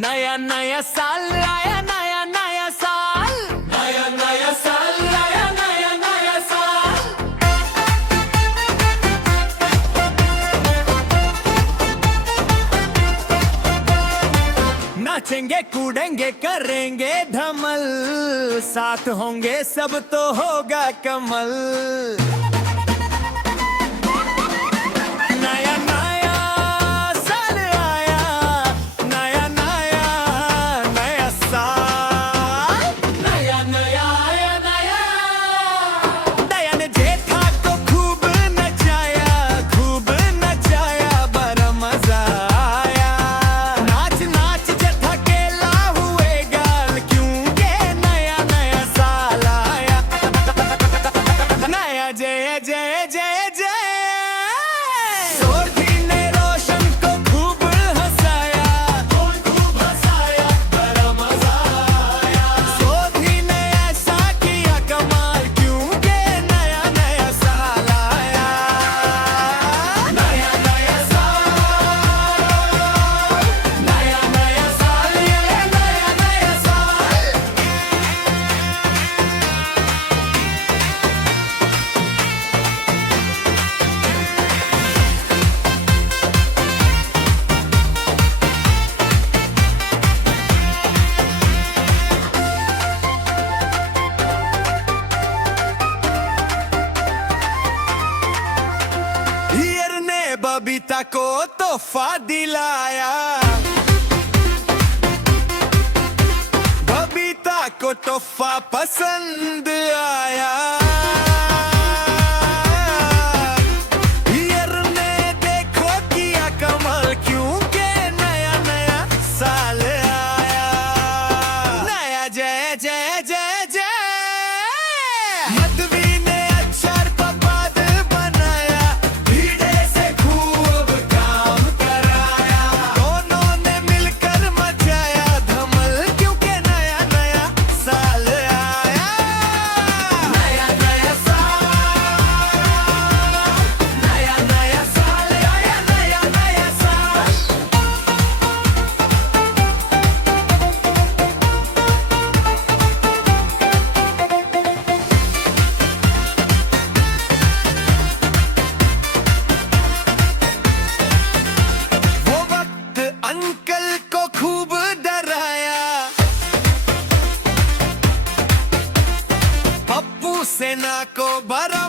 नया नया साल आया, नया नया साल, नया नया साल आया, नया नया साल। नाचेंगे कूदेंगे करेंगे धमल, साथ होंगे सब तो होगा कमल। नया नया साल आया, नया नया नया साल, नया नया आया नया। दया ने जेठा को खूब नचाया, बड़ा मजा आया। नाच नाच जेठा केला हुए गाल, क्योंकि नया नया साल आया। नया जय जय जय जय। सोरठी ने रोशन को खूब हंसाया, बड़ा मजा आया। सोधी ने ऐसा किया कमाल, क्योंकि नया नया साल आया। नया नया साल, नया नया साल, ये नया नया साल। हीर ने बबीता को तोहफा दिलाया, बबीता को तोहफा पसंद आया। हीर ने देखो किया कमाल, क्योंकि नया नया साल आया। नया जय जय जय जय। मधवी ने अक्षर पद बनाया, धीरे से खूब काम कराया। दोनों ने मिलकर मचाया धमल, क्योंकि नया नया साल आया। नया नया साल, नया नया साल आया, नया नया साल। वो वक्त अंकल को खूब डराया, पप्पू सेना को बरा